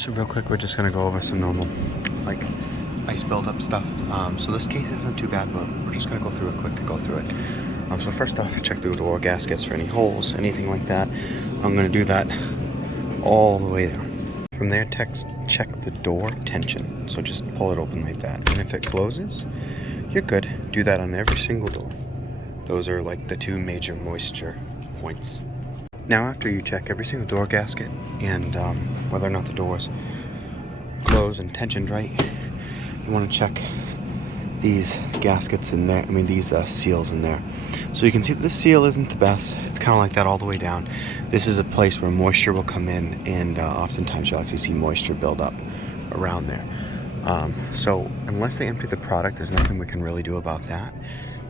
So real quick, we're just gonna go over some normal, like, ice buildup stuff. So this case isn't too bad, but we're just gonna go through it quick to go through it. So first off, check through the door gaskets for any holes, anything like that. I'm gonna do that all the way there. From there, check the door tension. So just pull it open like that. And if it closes, you're good. Do that on every single door. Those are like the two major moisture points. Now after you check every single door gasket and whether or not the door's closed and tensioned right, you want to check these gaskets in there, these seals in there. So you can see this seal isn't the best. It's kind of like that all the way down. This is a place where moisture will come in, and oftentimes you'll actually see moisture build up around there. So unless they empty the product, there's nothing we can really do about that.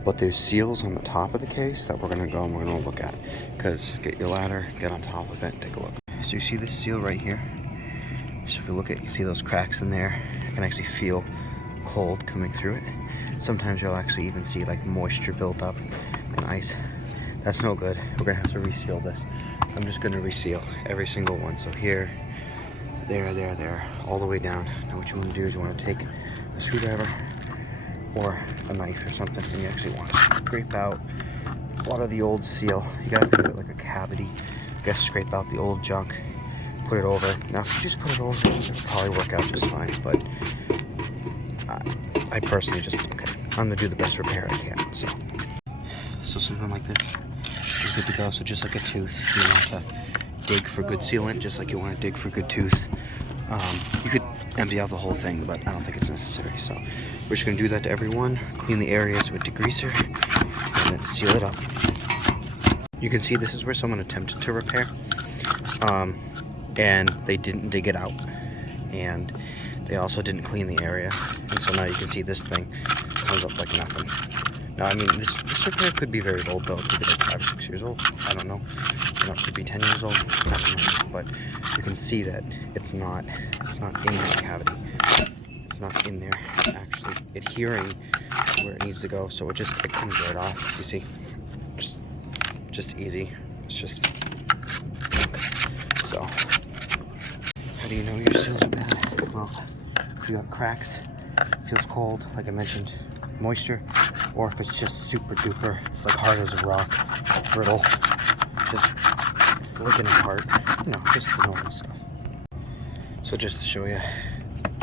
But there's seals on the top of the case that we're gonna go and we're gonna look at. Because get your ladder, get on top of it, and take a look. So you see this seal right here? So if you look at, you see those cracks in there. You can actually feel cold coming through it. Sometimes you'll actually even see like moisture build up and ice. That's no good. We're gonna have to reseal this. I'm just gonna reseal every single one. So here, there, all the way down. Now what you wanna do is you wanna take a screwdriver or a knife or something, and you actually want to scrape out a lot of the old seal. You gotta think of it like a cavity. You gotta scrape out the old junk, put it over. Now if you just put it over, it'll probably work out just fine, but I personally just, I'm gonna do the best repair I can. So something like this is good to go. So just like a tooth, you want to dig for good sealant, just like you want to dig for good tooth. You could empty out the whole thing, but I don't think it's necessary. So we're just gonna do that to everyone, clean the areas with degreaser, and then seal it up. You can see this is where someone attempted to repair, and they didn't dig it out, and they also didn't clean the area, and so now you can see this thing comes up like nothing. Now, this repair could be very old though. It could be like 5 or 6 years old. I don't know. It could be 10 years old. I don't know. But you can see that it's not in that cavity. It's not in there actually adhering to where it needs to go. So it comes right off. You see, just easy. It's just okay. So how do you know your seals are bad? Well, if you have cracks, feels cold, like I mentioned, moisture, or if it's just super duper, it's like hard as a rock, brittle, just flicking apart, just the normal stuff. So just to show you,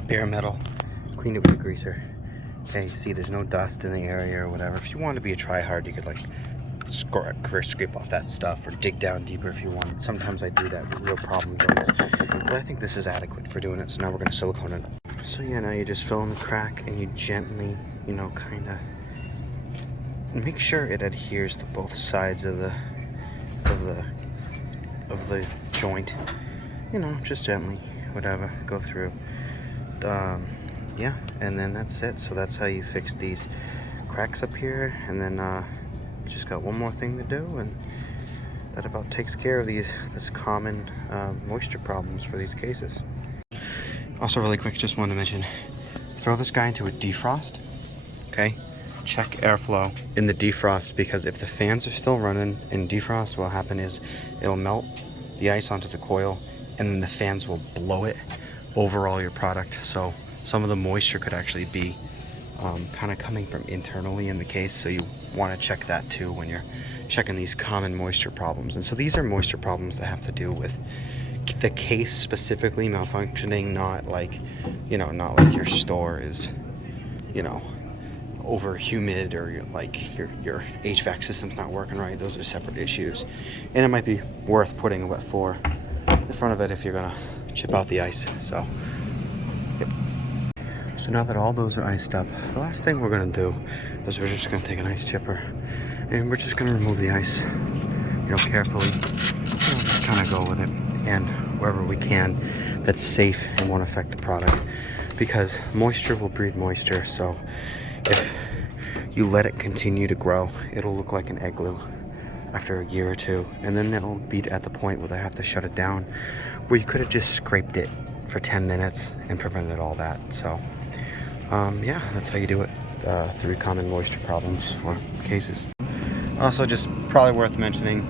bare metal, cleaned it with a greaser. Okay, you see there's no dust in the area or whatever. If you want to be a try-hard, you could like scrape off that stuff or dig down deeper if you wanted. Sometimes I do that with real problem joints, but I think this is adequate for doing it. So now we're going to silicone it up. So yeah, now you just fill in the crack and you gently, kind of make sure it adheres to both sides of the joint. Just gently, whatever, go through. Yeah, and then that's it. So that's how you fix these cracks up here, and then just got one more thing to do, and that about takes care of this common moisture problems for these cases. Also really quick, just wanted to mention, throw this guy into a defrost, okay? Check airflow in the defrost, because if the fans are still running in defrost, what'll happen is it'll melt the ice onto the coil, and then the fans will blow it over all your product. So some of the moisture could actually be kind of coming from internally in the case, so you want to check that too when you're checking these common moisture problems. And so these are moisture problems that have to do with the case specifically malfunctioning, not like your store is over humid, or like your HVAC system's not working right. Those are separate issues, and it might be worth putting a wet floor in front of it if you're gonna chip out the ice. So yep. So now that all those are iced up, the last thing we're gonna do is we're just gonna take an ice chipper and we're just gonna remove the ice, carefully, just kind of go with it, and wherever we can that's safe and won't affect the product, because moisture will breed moisture. So if you let it continue to grow, it'll look like an igloo after a year or two, and then it'll be at the point where they have to shut it down, where you could have just scraped it for 10 minutes and prevented all that. So yeah, that's how you do it. 3 common moisture problems for cases. Also, just probably worth mentioning,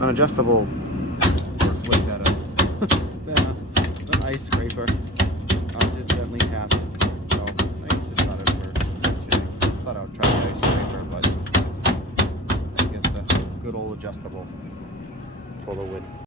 an adjustable It's an ice scraper. Just gently tapped. So I just thought it worked. Thought I would try the ice scraper, but I guess the good old adjustable for the wood.